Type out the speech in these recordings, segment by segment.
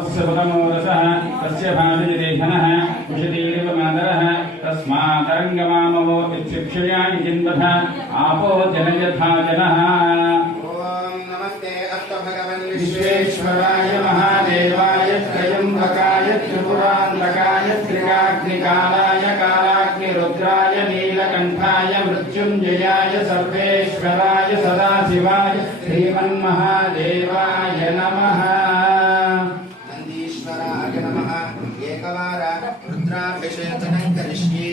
रसः तस्य भाजयते घनः उषतीरिव मातरः तस्मादरङ्गमामवो इत्शिक्षया चिन्तथ आपो जनयथा जनः। ओम नमस्ते अस्तु भगवन् विश्वेश्वराय महादेवाय त्रयम्बकाय त्रिपुरान्तकाय त्रिकाग्निकालाय कालाग्निरुद्राय नीलकण्ठाय मृत्युञ्जयाय सर्वेश्वराय सदाशिवाय श्रीमन्महादेवाय नमः। एकवार रुद्राभिषेचनं करिष्ये।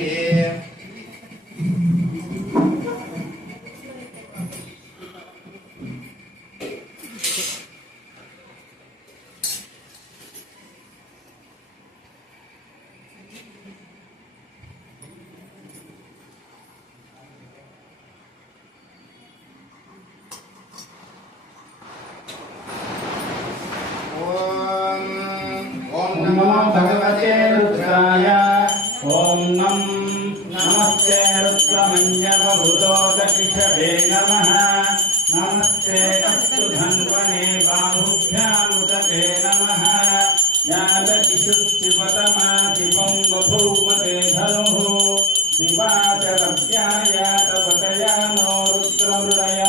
नमो भगवते रुद्राय। ओम नमस्ते रुद्रमन्यवभूतोदकिषभे नमः। नमस्ते अस्तु धन्वने बाहुभ्यामुदते नमः। याद इषुः शिवतमा शिवं बभूवते धनुः शिवाचरव्याया तपतया नो रुद्रमृदय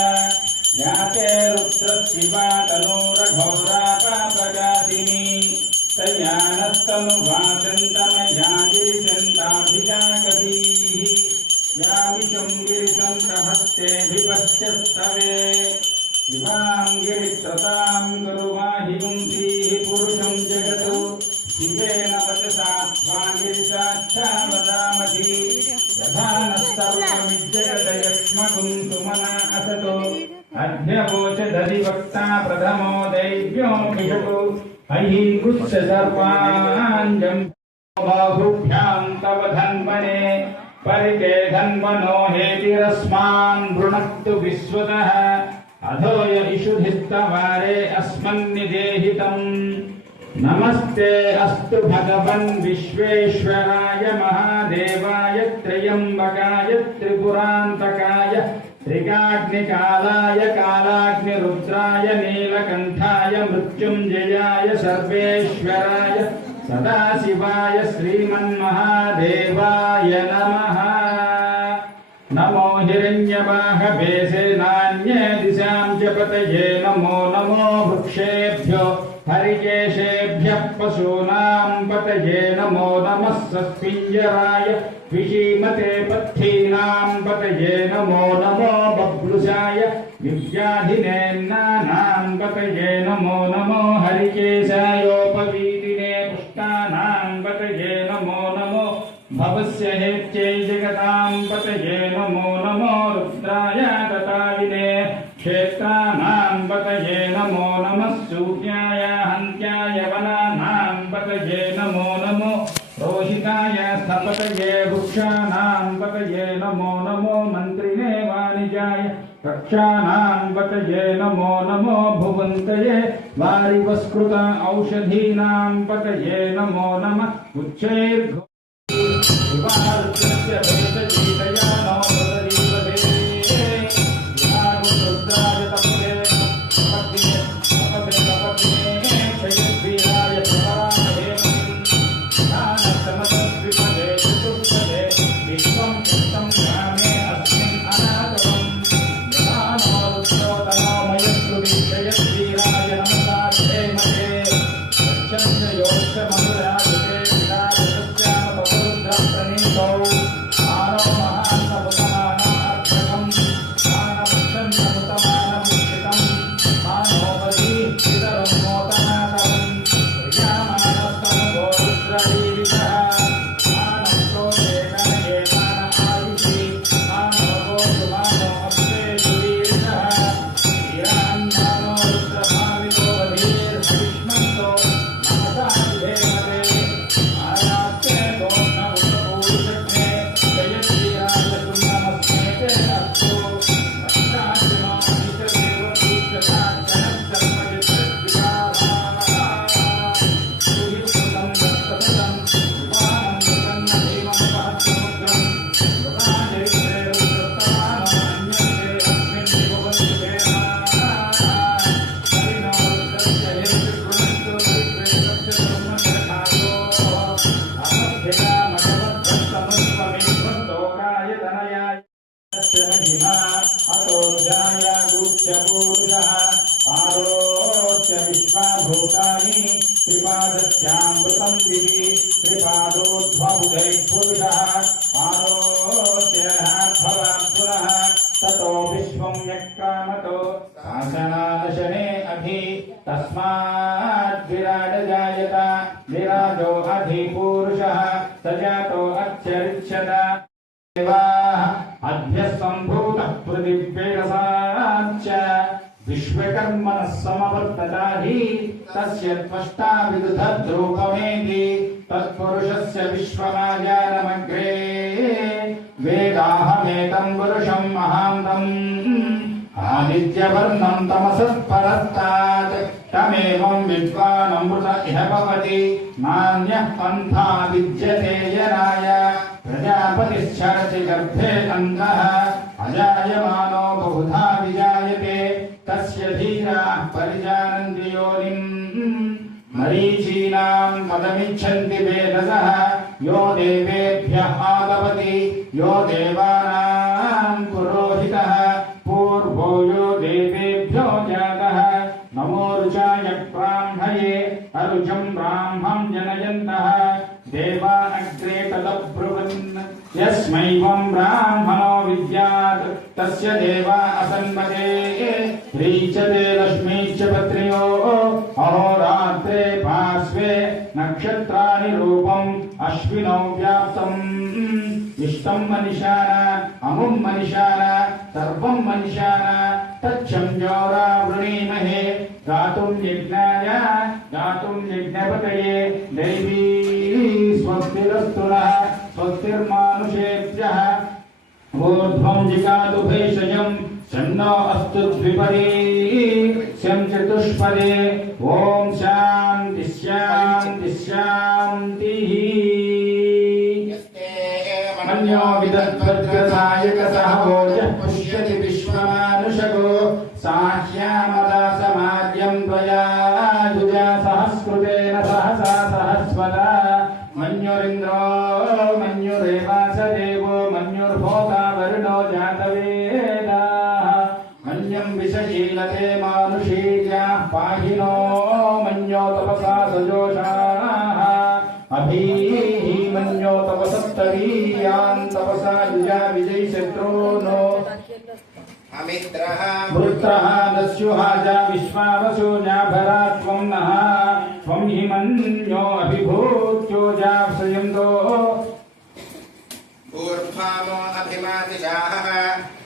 याते रुद्रशिवा तनूरघोरा पापजातिनी तयानस्तनुभासन्तमया गिरिशन्ताभिजाकतीः यामिषं गिरिशन्तहस्तेऽभिपश्यस्तवे शिवां गिरित्रतां गुरुवाहिगुंसीः पुरुषं जगतु शिवेन वचसा स्वागिरिसाक्षा वदामहि यथा नः सर्वमिज्जगत यक्ष्मगुं सुमना असतो अध्यवोचदधिवक्ता प्रथमो दैव्योऽभिषतु अयि गुच्छ सर्वाञ्जं बाहुभ्यां तव धन्वने परिते धन्वनो हेतिरस्मान् वृणक्तु विश्वतः अधोय इषुधिस्तवारे अस्मन्निदेहितम्। नमस्ते अस्तु भगवन् विश्वेश्वराय महादेवाय त्र्यम्बकाय त्रिपुरान्तकाय त्रिकाग्निकालाय कालाग्निरुद्राय नीलकण्ठाय मृत्युञ्जयाय सर्वेश्वराय सदाशिवाय श्रीमन्महादेवाय नमः। नमो हिरण्यवाहवे सेनान्ये दिशां च पतये नमो नमो वृक्षेभ्यो हरिकेशेभ्यः पशूनां पतये नमो नमः सस्पिञ्जराय विषीमते पत्थीनां पतये नमो नमो बभ्रुषाय विद्याधिनेन्नानां पतये नमो नमो हरिकेशायोपवीतिने पुष्टानां पतये नमो नमो भवस्य हेत्यै जगतां पतये नमो नमो रुद्राय तताविने क्षेत्राणां पतये नमो नमः सूर्याय हन्त्याय वनानां पतये नमो नमो रोहिताय स्थपतये वृक्षाणां पतये नमो नमो मन्त्रिणे वाणिजाय रक्षाणां पतये नमो नमो भुवन्तये वारिवस्कृत औषधीनां पतये नमो नमः उच्चैर्घो शिवारुद्रस्य भेषजीतया नो बदरीवदे शिवारुद्राय तपते तपद्ये तपते तपद्ये क्षयद्वीराय प्रपरामहेमहि ज्ञानसमतद्विपदे चतुष्पदे विश्वं चित्तं ग्रामे अस्मिन् अनागमम् नो रुद्रोतनो मयश्रुविक्षयद्वीराय नमसा क्षेमते गच्छन्त योश्च मधुराजते विराजतस्याम प्रणीतौ आरो त्रिपादानि त्रिपादस्यामृतं दिवि त्रिपादोध्वबुधै पुरुषः पादोऽस्यः भवान् पुनः ततो विश्वं यक्कामतो शासनादशने अभि तस्माद् विराट जायत विराजो अधिपूरुषः स जातो अच्छरिष्यत देवाः अद्य सम्भूतः पृथिव्यैरसाच्च विश्वकर्मणः समवर्तता हि तस्य त्वष्टा विदुधद्रूपमेति तत्पुरुषस्य विश्वमाजानमग्रे वेदाहमेतं पुरुषं महान्तम् आदित्यवर्णं तमसः परस्तात् तमेवं विद्वानमृत इह भवति नान्यः पन्था विद्यते जनाय प्रजापतिश्चरति गर्भे अन्धः अजायमानो बहुधा विजायते तस्य धीराः परिजानन्ति योनिम् मरीचीनां पदमिच्छन्ति वेदसः यो देवेभ्यः आदपति यो देवानां पुरोहितः पूर्वो यो देवेभ्यो जातः नमो रुचाय ब्राह्मये अरुचं ब्राह्मं जनयन्तः देवा अग्रे तदब्रुवन् यस्मै वं ब्राह्मणो विद्यात् तस्य देवा असन्मते ह्रीचते लक्ष्मी च पत्न्यो अहोरात्रे पार्श्वे नक्षत्राणि रूपम् अश्विनौ व्याप्तम् इष्टं मनिषाण अमुं मनिषाण सर्वं मनिषाण तच्छं जोरा वृणीमहे गातुं यज्ञपतये दैवी स्वस्तिरस्तु नः स्वस्तिर्मानुषेभ्यः ऊर्ध्वं जिगातु भेषजं शन्नो अस्तु द्विपदे चतुष्पदे ॐ शान्ति शान्ति शान्तिः मन्यो विदद्वज्रसायकसः वोचः पुष्यति विश्वमानुषको साह्यामदासमाद्यं त्वया युजा सहस्कृतेन सहसा सहस्वता मन्युरिन्द्रो मन्युरेवास देवो मन्युर्भोता वरुणो जातवेदाः मन्यं विषशीलते मानुषीर्याः पाहिनो मन्यो तपसा सजोषाः अभीः मन्यो तपसप्तवीयान् तपसा युजा विजयशत्रूनो अमित्रः वृत्रः दस्युहाजा विश्वावसुजा भरात्वं नः त्वं हि मन्यो अभिभूत्योजा श्रयन्तो ऊर्ध्वामो अभिमातिशाः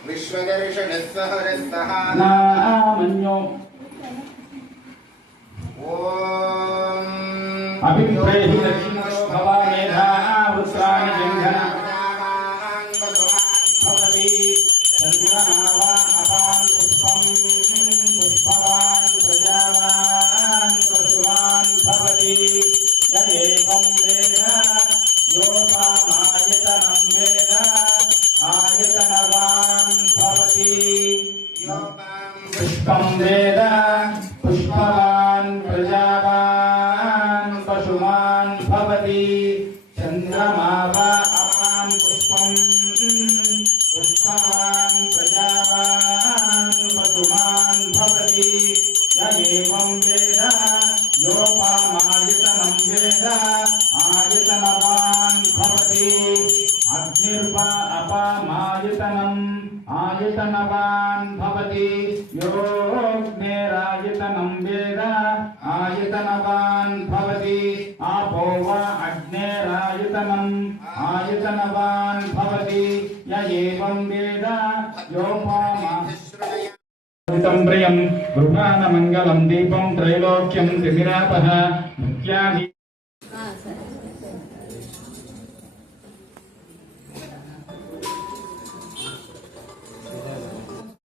विश्वदर्शनः सहरस्तः नामन्यो ॐ अभिप्रेहि दक्षिणो भवामेधा वृत्राणि जङ्घना भवति चन्द्रनावा अपान् पुष्पं पुष्पवान् प्रजावान् पशुवान् भवति य एवं वेद योपामायतनं वेद आयतनवान् भवति पुष्पं वेद पुष्पवान् प्रजावान् पशुमान् भवति चन्द्रमा वा अपान् पुष्पं पुष्पवान् प्रजावान् पशुमान् भवति य एवं वेद योपामायतनं वेद आयतनवान् भवति अग्निर्वा अपामायतनम् आयतनवान् भवति योऽग्नेरायतनं वेद आयतनवान् भवति आपो वा अग्नेरायतनम् आयतनवान् भवति य एवं वेद योपामा प्रियं गृहाणमङ्गलं दीपं त्रैलोक्यं त्रिविरापः